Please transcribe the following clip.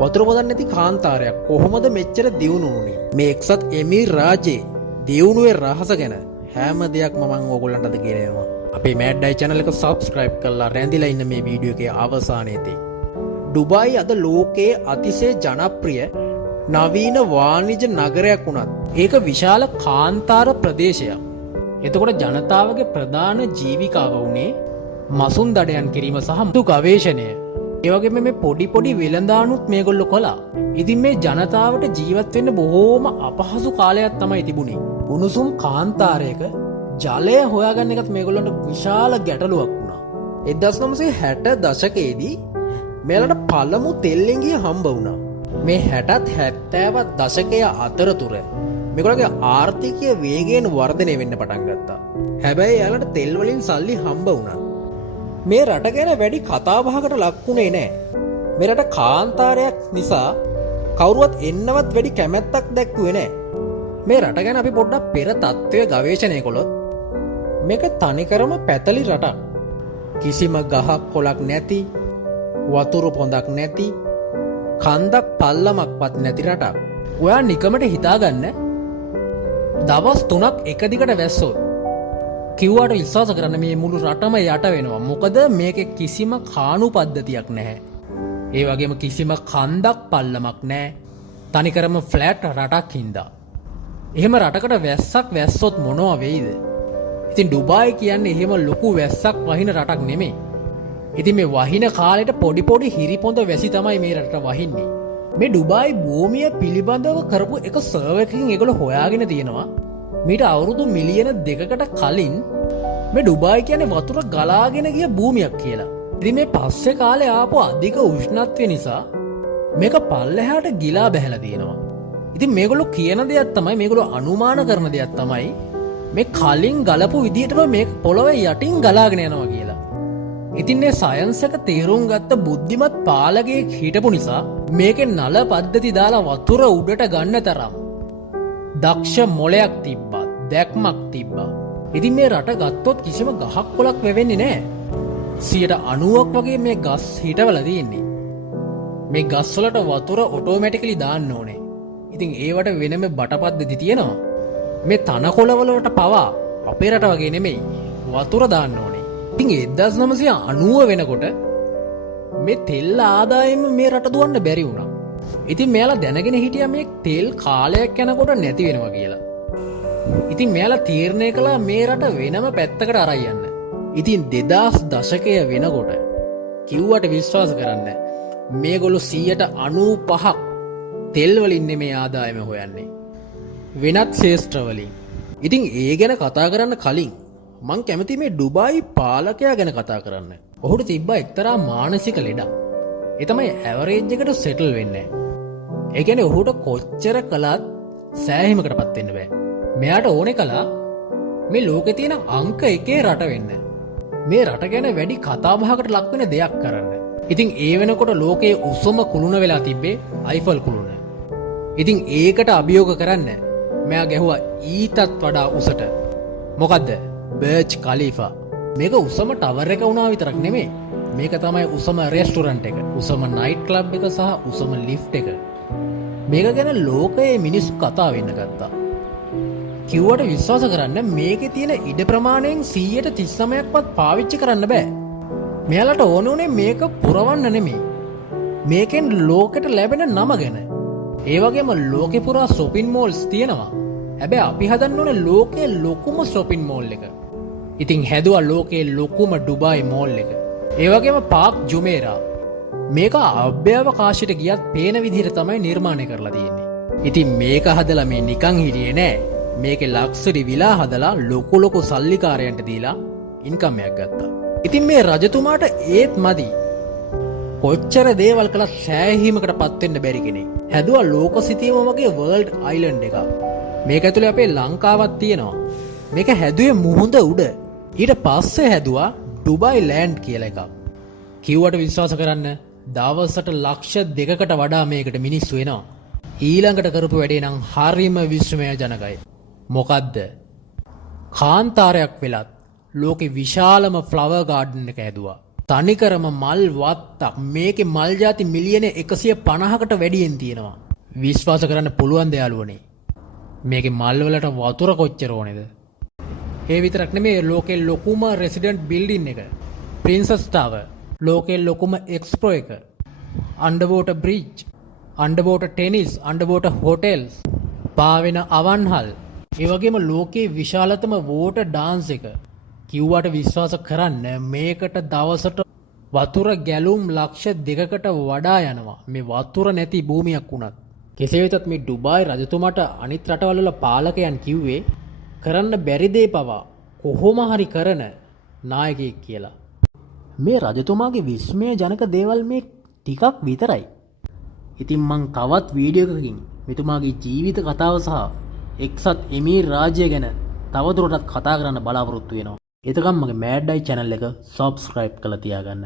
වතුර පොදන්න නැති කාන්තාරයක් කොහොමද මෙච්චර දියුණු වුනේ? මේ එක්සත් එමීර් රාජ්‍යයේ දියුණුවේ රහස ගැන හැම දෙයක්ම මම ඕගොල්ලන්ට අද කියනවා. අපේ මෑඩ්ඩයි channel එක subscribe කරලා රැඳිලා ඉන්න මේ වීඩියෝ එකේ අවසානයේදී. ඩුබායි අද ලෝකයේ අතිශය ජනප්‍රිය නවීන වාණිජ නගරයක් වුණත් ඒක විශාල කාන්තාර ප්‍රදේශයක්. එතකොට ජනතාවගේ ප්‍රධාන ජීවිකාව වුණේ මසුන් දඩයන් කිරීම සහ මතු ගවේෂණය. ඒ වගේම මේ පොඩි වෙළඳානුත් මේගොල්ලෝ කළා. ඉතින් මේ ජනතාවට ජීවත් වෙන්න බොහෝම අපහසු කාලයක් තමයි තිබුණේ. උණුසුම් කාන්තාරයක ජලය හොයාගන්න එකත් මේගොල්ලන්ට විශාල ගැටලුවක් වුණා. 1960 දශකයේදී මේලට පළමු තෙල් එංගිය හම්බ වුණා. මේ 60ත් 70ත් දශකය අතරතුර මේගොල්ලන්ගේ ආර්ථිකය වේගයෙන් වර්ධනය වෙන්න පටන් ගත්තා. හැබැයි යාලට තෙල් වලින් සල්ලි හම්බ වුණා. මේ රට ගැන වැඩි කතාබහකට ලක්ුණේ නැහැ. මේ රට කාන්තාරයක් නිසා කවුරුවත් එන්නවත් වැඩි කැමැත්තක් දැක්ුවේ නැහැ. මේ රට ගැන අපි පොඩ්ඩක් පෙර තත්ත්වය ගවේෂණය කළොත් මේක තනිකරම පැතලි රටක්. කිසිම ගහක් කොළක් නැති, වතුර පොඳක් නැති, කන්දක් පල්ලමක්වත් නැති රටක්. ඔයා නිකමට හිතාගන්න දවස් 3ක් එක දිගට වැස්සොත් කිව්වට විශ්වාස කරන්න මේ මුළු රටම යට වෙනවා. මොකද මේකේ කිසිම කාණු පද්ධතියක් නැහැ. ඒ වගේම කිසිම කන්දක් පල්ලමක් නැහැ. තනිකරම ෆ්ලැට් රටක් හින්දා. එහෙම රටකට වැස්සක් වැස්සොත් මොනවා වෙයිද? ඉතින් ඩුබායි කියන්නේ එහෙම ලොකු වැස්සක් වහින රටක් නෙමෙයි. ඉතින් මේ වහින කාලෙට පොඩි හිරිපොඳ වැසි තමයි මේ රටට වහින්නේ. මේ ඩුබායි භූමිය පිළිබඳව කරපු එක සර්වර් එකකින් ඒගොල්ලෝ හොයාගෙන තියෙනවා. මීට අවුරුදු මිලියන 2කට කලින් මේ ඩුබායි කියන්නේ වතුර ගලාගෙන ගිය භූමියක් කියලා. ඉතින් මේ පස්සේ කාලේ ආපු අධික උෂ්ණත්වය නිසා මේක පල්ලෙහාට ගිලා බැහැලා තියෙනවා. ඉතින් මේගොල්ලෝ කියන දෙයක් තමයි, මේගොල්ලෝ අනුමාන කරන දෙයක් තමයි මේ කලින් ගලපු විදිහටම මේක පොළොවේ යටින් ගලාගෙන යනවා කියලා. ඉතින් මේ සයන්ස් එක තේරුම් ගත්ත බුද්ධිමත් පාලකයෙක් හිටපු නිසා මේකේ නල පද්ධති දාලා වතුර උඩට ගන්න තරම් දක්ෂ මොලයක් තිබ්බා, දැක්මක් තිබ්බා. ඉතින් මේ රට ගත්තොත් කිසිම ගහක් කොළක් වෙවෙන්නේ නැහැ. 90ක් වගේ මේ ගස් හිටවල තියෙන්නේ. මේ ගස් වලට වතුර ඔටෝමැටිකලි දාන්න ඕනේ. ඉතින් ඒවට වෙනම බටපද්ධති තියෙනවා. මේ තනකොළ වලට පවා අපේ රට වගේ නෙමෙයි වතුර දාන්න ඕනේ. ඉතින් 1990 වෙනකොට මේ තෙල් ආදායම මේ රට දුවන්න බැරි වුණා. ඉතින් මෙයාලා දැනගෙන හිටියා මේ තෙල් කාලයක් යනකොට නැති වෙනවා කියලා. ඉතින් මෙයාලා තීරණය කළා මේ රට වෙනම පැත්තකට අරන් යන්න. ඉතින් 2000 දශකය වෙනකොට කිව්වට විශ්වාස කරන්න මේගොල්ලෝ 95ක් තෙල් වලින් නෙමේ ආදායම හොයන්නේ. වෙනත් ශේෂ්ත්‍ර වලින්. ඉතින් ඒ ගැන කතා කරන්න කලින් මං කැමති මේ ඩුබායි පාලකයා ගැන කතා කරන්න. ඔහුට තිබ්බා එක්තරා මානසික ලෙඩක්. ඒ තමයි ඇවරේජ් එකට සෙටල් වෙන්නේ. ඒ කියන්නේ ඔහුට කොච්චර කළත් සෑහීමකටපත් වෙන්න බෑ. මෙයාට ඕනේ කළා මේ ලෝකේ තියෙන අංක 1 රට වෙන්න. මේ රට ගැන වැඩි කතාබහකට ලක් වෙන දෙයක් කරන්න. ඉතින් ඒ වෙනකොට ලෝකයේ උසම කුළුණ වෙලා තිබ්බේ අයිෆල් කුළුණ. ඉතින් ඒකට අභියෝග කරන්න මෙයා ගැහුවා ඊටත් වඩා උසට. මොකද්ද? බර්ජ් කලීෆා. මේක උසම ටවර් එක වුණා විතරක් නෙමෙයි. මේක තමයි උසම රෙස්ටොරන්ට් එක, උසම නයිට් ක්ලබ් එක සහ උසම ලිෆ්ට් එක. මේක ගැන ලෝකයේ මිනිස්සු කතා වෙන්න ගත්තා. කිව්වට විශ්වාස කරන්න මේකේ තියෙන ඉඩ ප්‍රමාණයෙන් 139ක්වත් පාවිච්චි කරන්න බෑ. මෙයාලට ඕන උනේ මේක පුරවන්න නෙමෙයි. මේකෙන් ලෝකෙට ලැබෙන නම ගැන. ඒ වගේම ලෝකෙ පුරා shopping malls තියෙනවා. හැබැයි අපි හදන්න ඕනේ ලෝකයේ ලොකුම shopping mall එක. ඉතින් හැදුවා ලෝකයේ ලොකුම ඩුබායි මෝල් එක. ඒ වගේම පාක් ජුමේරා. මේක අභ්‍යවකාශයට ගියත් පේන විදිහට තමයි නිර්මාණය කරලා තියෙන්නේ. ඉතින් මේක හදලා මේ නිකන් හිටියේ නෑ. මේකේ ලක්ෂරි විලා හදලා ලොකු සල්ලිකාරයන්ට දීලා ඉන්කම් එකක් ගත්තා. ඉතින් මේ රජතුමාට ඒත් මදි. කොච්චර දේවල් කළත් සෑහීමකටපත් වෙන්න බැරි කෙනෙක්. හැදුවා ලෝක සිතියම වගේ වර්ල්ඩ් අයිලන්ඩ් එකක්. මේක ඇතුලේ අපේ ලංකාවක් තියෙනවා. මේක හැදුවේ මුහුද උඩ. ඊට පස්සේ හැදුවා ඩුබායි ලෑන්ඩ් කියලා එකක්. කිව්වට විශ්වාස කරන්න දවසට ලක්ෂ 2කට වඩා මේකට මිනිස්සු එනවා. ඊළඟට කරපු වැඩේ නම් හරිම විස්මයජනකයි. මොකද්ද? කාන්තාරයක් වෙලත් ලෝකේ විශාලම ෆ්ලවර් ගාඩන් එක හැදුවා. තනිකරම මල් වත්තක් මේකේ මල් ಜಾති මිලියන 150කට වැඩියෙන් තියෙනවා. විශ්වාස කරන්න පුළුවන් දයාලුවනේ. මේකේ මල් වලට වතුර කොච්චර ඕනේද? ඒ විතරක් නෙමෙයි ලෝකේ ලොකුම රෙසිඩන්ට් බිල්ඩින් එක. ප්‍රින්සස් ටාවර්. ලෝකේ ලොකුම එක්ස්ප්‍රෝ එක. අන්ඩර්වෝටර් බ්‍රිජ්. අන්ඩර්වෝටර් ටෙනිස්, අන්ඩර්වෝටර් හෝටල්ස්. පාවෙන අවන්හල්. ඒ වගේම ලෝකේ විශාලතම වෝටර් ඩාන්ස් එක. කිව්වට විශ්වාස කරන්න මේකට දවසට වතුර ගැලුම් ලක්ෂ 2කට වඩා යනවා. මේ වතුර නැති භූමියක් වුණත්. කෙසේ වෙතත් මේ ඩුබායි රජතුමාට අනිත් රටවල් වල පාලකයන් කිව්වේ කරන්න බැරි දේ පවා කොහොම හරි කරන නායකයෙක් කියලා. මේ රජතුමාගේ විස්මය ජනක දේවල් මේ ටිකක් විතරයි. ඉතින් මං තවත් වීඩියෝ එකකින් මෙතුමාගේ ජීවිත කතාව සහ එක්සත් එමීර් රාජ්‍ය ගැන තවදුරටත් කතා කරන්න බලාපොරොත්තු වෙනවා. එතකම් මගේ මෑඩ් අයි channel එක subscribe කරලා තියාගන්න.